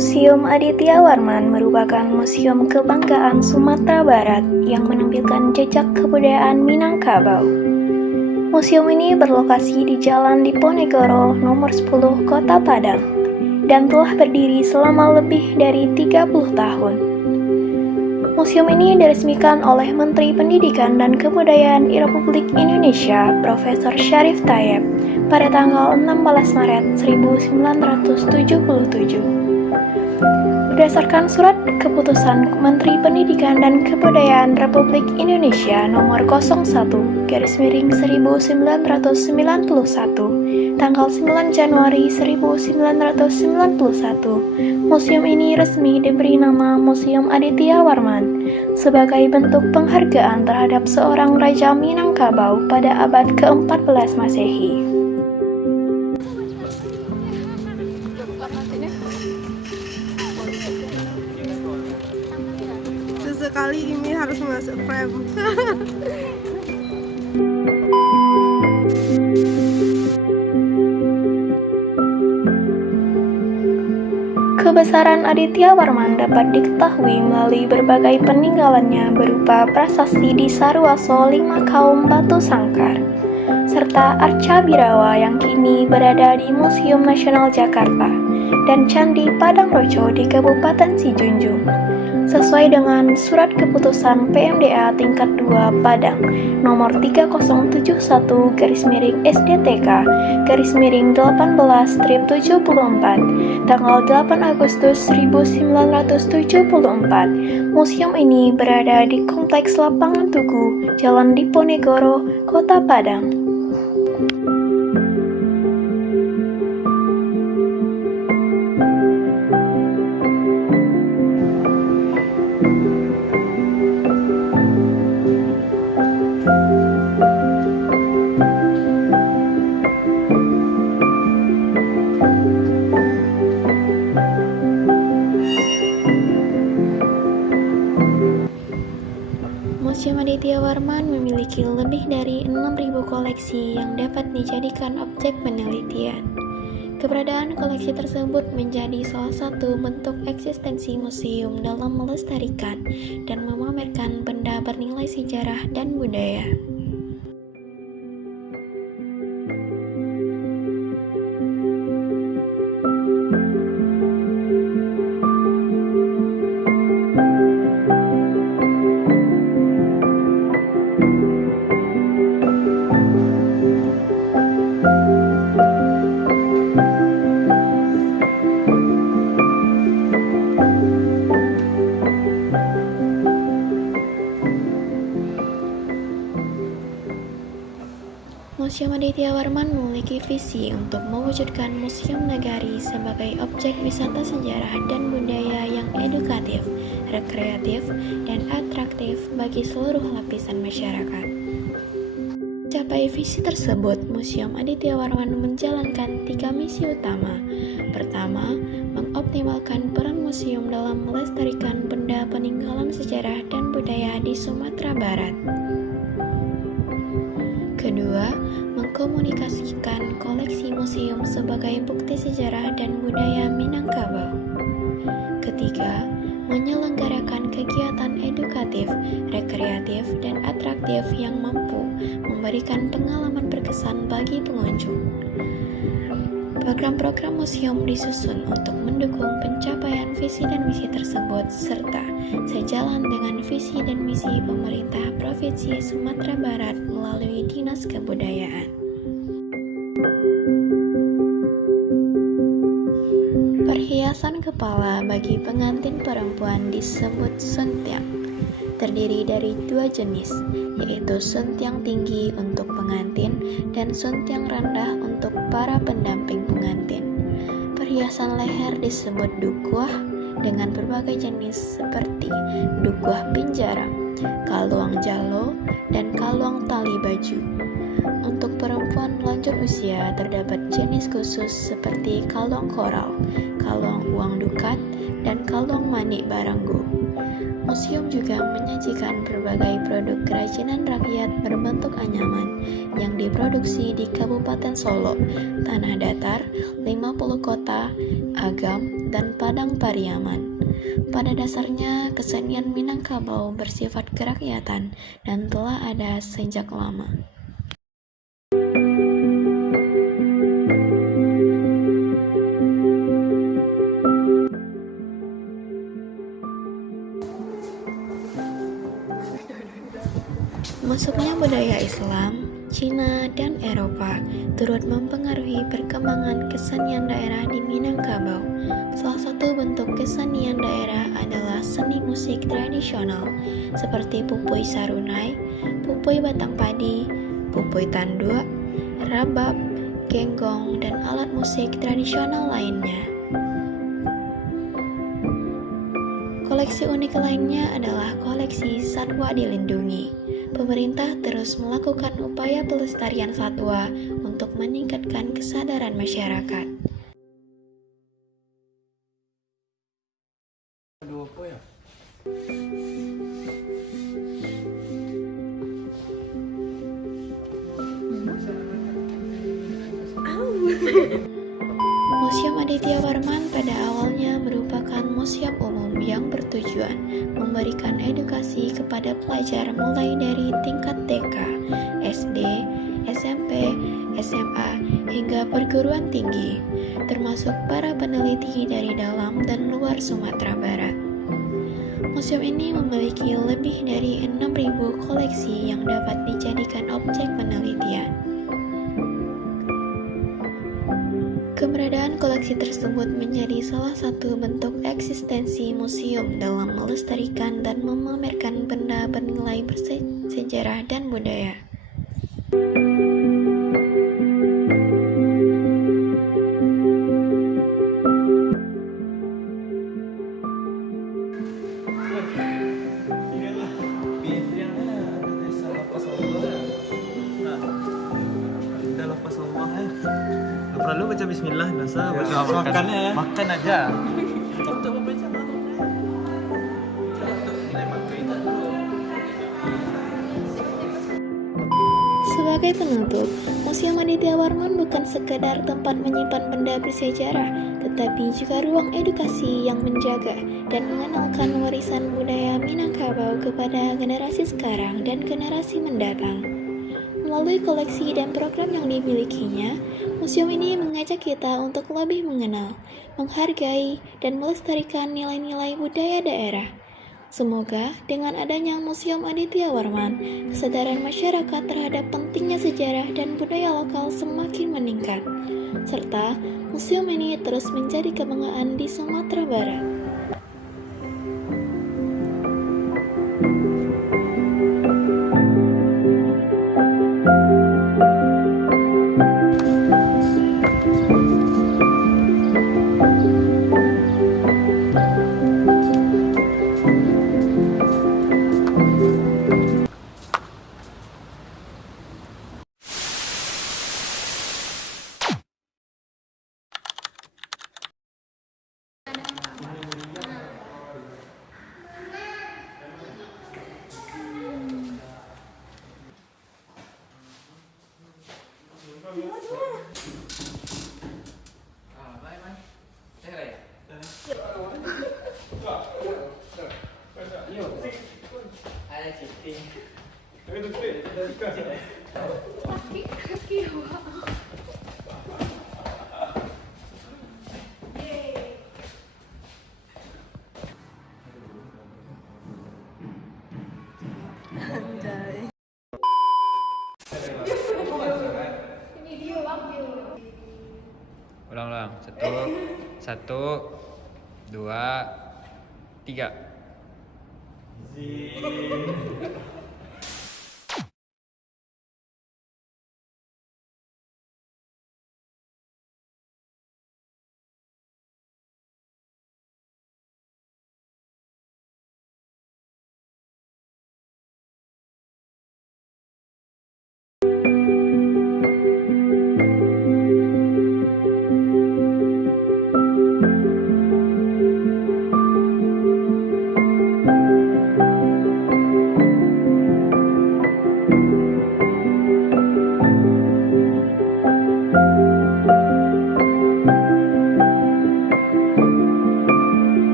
Museum Aditya Warman merupakan museum kebanggaan Sumatera Barat yang menampilkan jejak kebudayaan Minangkabau. Museum ini berlokasi di Jalan Diponegoro nomor 10 Kota Padang dan telah berdiri selama lebih dari 30 tahun. Museum ini diresmikan oleh Menteri Pendidikan dan Kebudayaan Republik Indonesia Profesor Syarif Tayyip pada tanggal 16 Maret 1977. Berdasarkan surat keputusan Menteri Pendidikan dan Kebudayaan Republik Indonesia nomor 01/1991 tanggal 9 Januari 1991, museum ini resmi diberi nama Museum Aditya Warman sebagai bentuk penghargaan terhadap seorang Raja Minangkabau pada abad ke-14 Masehi. Sesekali ini harus masuk frame. Kebesaran Aditya Warman dapat diketahui melalui berbagai peninggalannya berupa prasasti di Saruwaso 5 Kaum Batu Sangkar, serta arca Birawa yang kini berada di Museum Nasional Jakarta dan Candi Padang Roco di Kabupaten Sijunjung. Sesuai dengan Surat Keputusan PMDA Tingkat 2 Padang Nomor 3070-18/18/74 tanggal 8 Agustus 1974, museum ini berada di Kompleks Lapangan Tugu, Jalan Diponegoro, Kota Padang. Museum Aditya Warman memiliki lebih dari 6.000 koleksi yang dapat dijadikan objek penelitian. Keberadaan koleksi tersebut menjadi salah satu bentuk eksistensi museum dalam melestarikan dan memamerkan benda bernilai sejarah dan budaya. Museum Aditya Warman memiliki visi untuk mewujudkan Museum Nagari sebagai objek wisata sejarah dan budaya yang edukatif, rekreatif, dan atraktif bagi seluruh lapisan masyarakat. Mencapai visi tersebut, Museum Aditya Warman menjalankan 3 misi utama. Pertama, mengoptimalkan peran museum dalam melestarikan benda peninggalan sejarah dan budaya di Sumatera Barat. Kedua, mengkomunikasikan koleksi museum sebagai bukti sejarah dan budaya Minangkabau. Ketiga, menyelenggarakan kegiatan edukatif, rekreatif, dan atraktif yang mampu memberikan pengalaman berkesan bagi pengunjung. Program-program museum disusun untuk mendukung pencapaian visi dan misi tersebut serta sejalan dengan visi dan misi pemerintah Provinsi Sumatera Barat melalui Dinas Kebudayaan. Perhiasan kepala bagi pengantin perempuan disebut suntiang, terdiri dari 2 jenis, yaitu suntiang tinggi untuk pengantin dan suntiang rendah untuk para pendamping pengantin. Perhiasan leher disebut dukuah dengan berbagai jenis seperti dukuah pinjarang, kaluang jalo, dan kaluang tali baju. Untuk perempuan lanjut usia terdapat jenis khusus seperti kaluang koral, kaluang uang dukat, dan kaluang manik baranggo. Museum juga menyajikan berbagai produk kerajinan rakyat berbentuk anyaman yang diproduksi di Kabupaten Solo, Tanah Datar, 50 Kota, Agam, dan Padang Pariaman. Pada dasarnya, kesenian Minangkabau bersifat kerakyatan dan telah ada sejak lama. Masuknya budaya Islam, Cina, dan Eropa turut mempengaruhi perkembangan kesenian daerah di Minangkabau. Salah satu bentuk kesenian daerah adalah seni musik tradisional seperti pupui sarunai, pupui batang padi, pupui tanduk, rabab, genggong, dan alat musik tradisional lainnya. Koleksi unik lainnya adalah koleksi satwa dilindungi. Pemerintah terus melakukan upaya pelestarian satwa untuk meningkatkan kesadaran masyarakat. Museum Aditya Warman pada awalnya merupakan museum umum yang bertujuan memberikan edukasi kepada pelajar mulai dari tingkat TK, SD, SMP, SMA, hingga perguruan tinggi, termasuk para peneliti dari dalam dan luar Sumatera Barat. Museum ini memiliki lebih dari 6.000 koleksi yang dapat dijadikan objek penelitian. Keberadaan koleksi tersebut menjadi salah satu bentuk eksistensi museum dalam melestarikan dan memamerkan benda bernilai bersejarah dan budaya. Perlu baca bismillah biasa makan aja. Sebagai penutup, Museum Aditya Warman bukan sekedar tempat menyimpan benda bersejarah, tetapi juga ruang edukasi yang menjaga dan mengenalkan warisan budaya Minangkabau kepada generasi sekarang dan generasi mendatang. Melalui koleksi dan program yang dimilikinya, museum ini mengajak kita untuk lebih mengenal, menghargai, dan melestarikan nilai-nilai budaya daerah. Semoga dengan adanya Museum Aditya Warman, kesadaran masyarakat terhadap pentingnya sejarah dan budaya lokal semakin meningkat, serta museum ini terus menjadi kebanggaan di Sumatera Barat. Ulang. Satu, dua, tiga.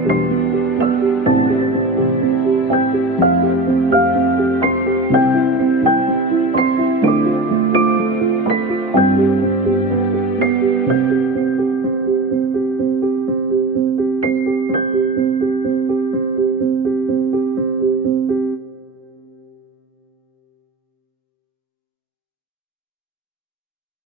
Bismillah.